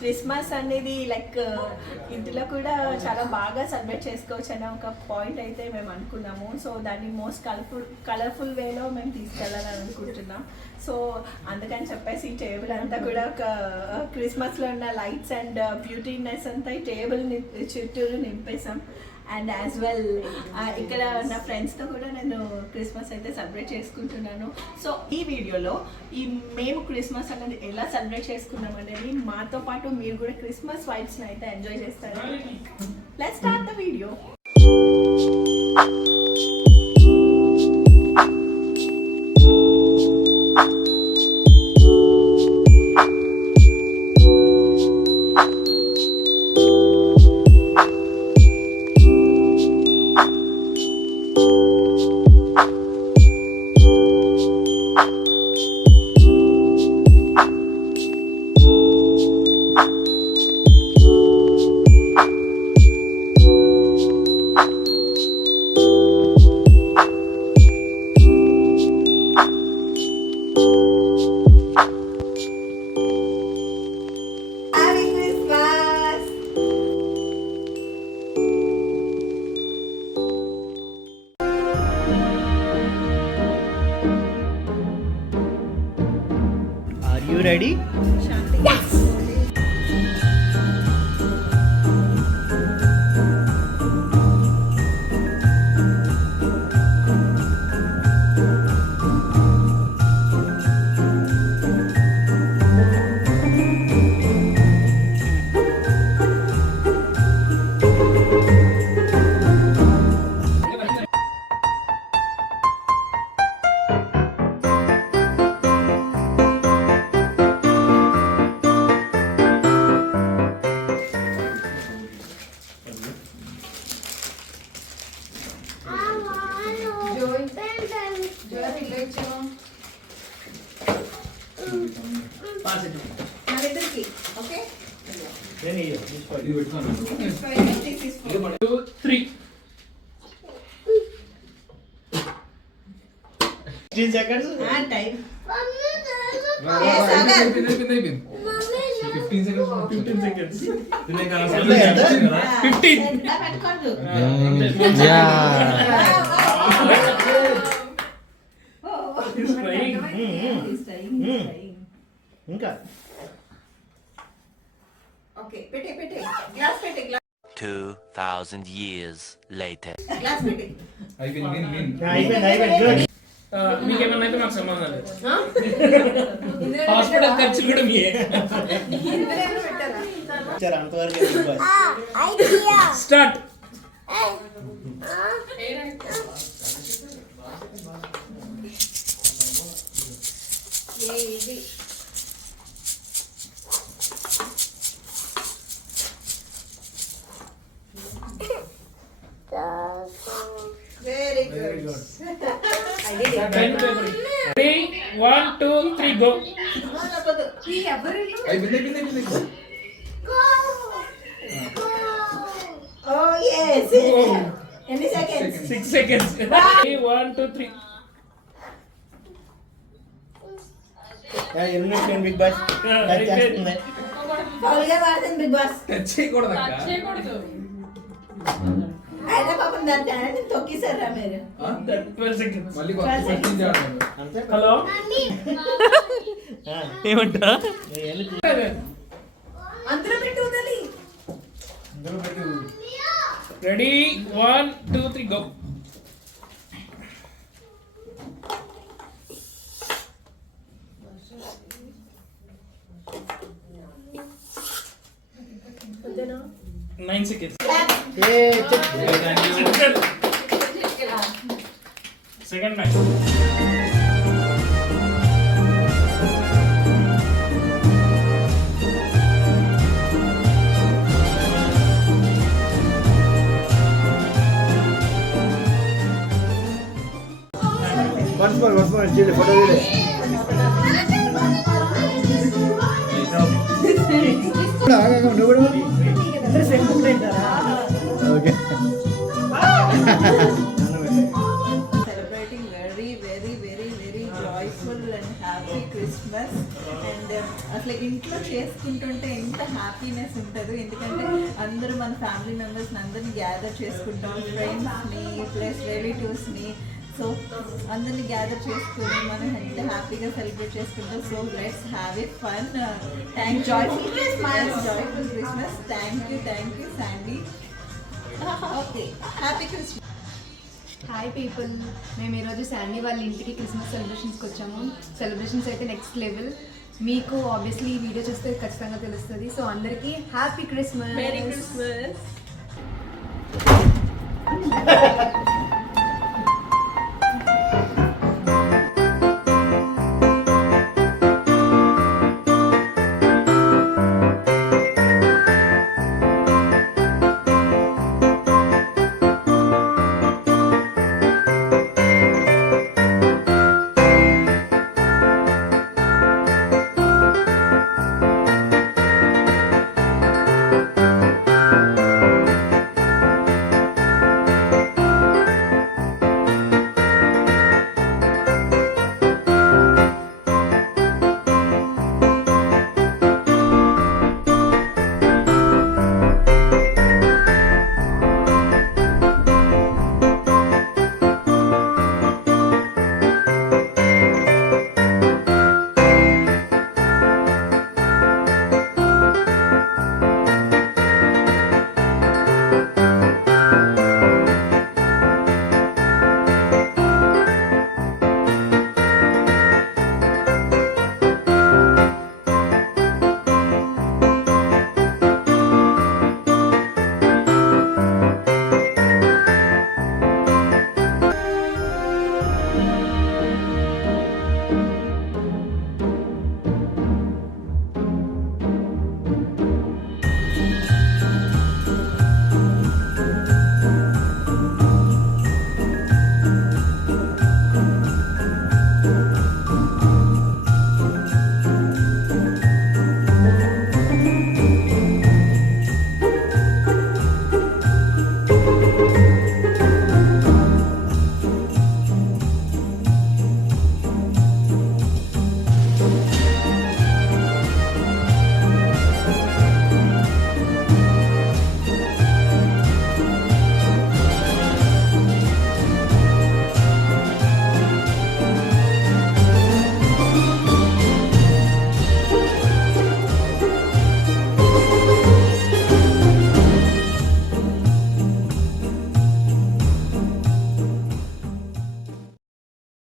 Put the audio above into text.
క్రిస్మస్ అనేది లైక్ ఇంటిలో కూడా చాలా బాగా సెలబ్రేట్ చేసుకోవచ్చు అనే ఒక పాయింట్ అయితే మేము అనుకున్నాము. సో దాన్ని మోస్ట్ కలర్ఫుల్ వేలో మేము తీసుకెళ్ళాలని అనుకుంటున్నాం. సో అందుకని చెప్పేసి ఈ టేబుల్ అంతా కూడా ఒక క్రిస్మస్లో ఉన్న లైట్స్ అండ్ బ్యూటీనెస్ అంతా ఈ టేబుల్ చుట్టూరు నింపేసాం. అండ్ యాజ్ వెల్ ఇక్కడ నా ఫ్రెండ్స్తో కూడా నేను క్రిస్మస్ అయితే సెలబ్రేట్ చేసుకుంటున్నాను. సో ఈ వీడియోలో మేము క్రిస్మస్ అనేది ఎలా సెలబ్రేట్ చేసుకున్నాం అనేది మాతో పాటు మీరు కూడా క్రిస్మస్ వైబ్స్ని అయితే ఎంజాయ్ చేస్తారు. Let's start the video. You ready? Yes! Okay? Then here, this for you. 2, 3. 15 seconds. Time. 15 seconds. 15 seconds. 15. He's trying. He's trying. ఇంకా Okay, pete. Glass pete. 2,000 years later. Glass pete. అయిపోయింది గుడ్. మీకేమన్నా అయితే నాకు సంబంధం లేదు. హాస్పిటల్ ఖర్చులు కూడా మీయే. సరే అంతవరకు Big Boss. Start. Very good. I did it. Pen paper. 3, 1, 2, 3 go. Oh yes. Any seconds? 6 seconds. 3, 1, 2, 3. ఎలిమినేషన్ బిగ్ బాస్ చేస్తుంది. Foul వాడుతుంది బిగ్ బాస్. టచ్ చేయకూడదు అక్క. అయినా పాపం దాని టాలెంట్ తొక్కిసారా మీరు. 12 seconds. అంతే హలో ఏమంటా? అందరూ పెట్టు వదలి. Ready 1, 2, 3 go. వదనా. 9 seconds. ఏ Second match. once more chile photo dile. ఆగా నువ్వు కూడా అందరూ సేమ్ ఫుడ్ తింటారా? Okay. Celebrating very joyful and happy Christmas. And ఇట్లా ఇంట్లో చేసుకుంటుంటే ఎంత హ్యాపీనెస్ ఉంటుందో, ఎందుకంటే అందరూ మన ఫ్యామిలీ మెంబర్స్ని అందరినీ గ్యాదర్ చేసుకుంటాం, ఫ్రెండ్స్ని ప్లస్ రిలేటివ్స్ని. సో అందరినీ గ్యాదర్ చేసుకుని మనం ఎంత హ్యాపీగా సెలబ్రేట్ చేసుకుంటాం. So let's have it fun. Thank joyful Christmas. Thank you Sandy. Okay, happy Christmas. Hi people, మేము ఈరోజు శాండీ వాళ్ళ ఇంటికి క్రిస్మస్ సెలబ్రేషన్స్కి వచ్చాము. సెలబ్రేషన్స్ అయితే నెక్స్ట్ లెవెల్. మీకు ఆబ్వియస్లీ ఈ వీడియో చూస్తే ఖచ్చితంగా తెలుస్తుంది. సో అందరికీ హ్యాపీ క్రిస్మస్. Merry Christmas.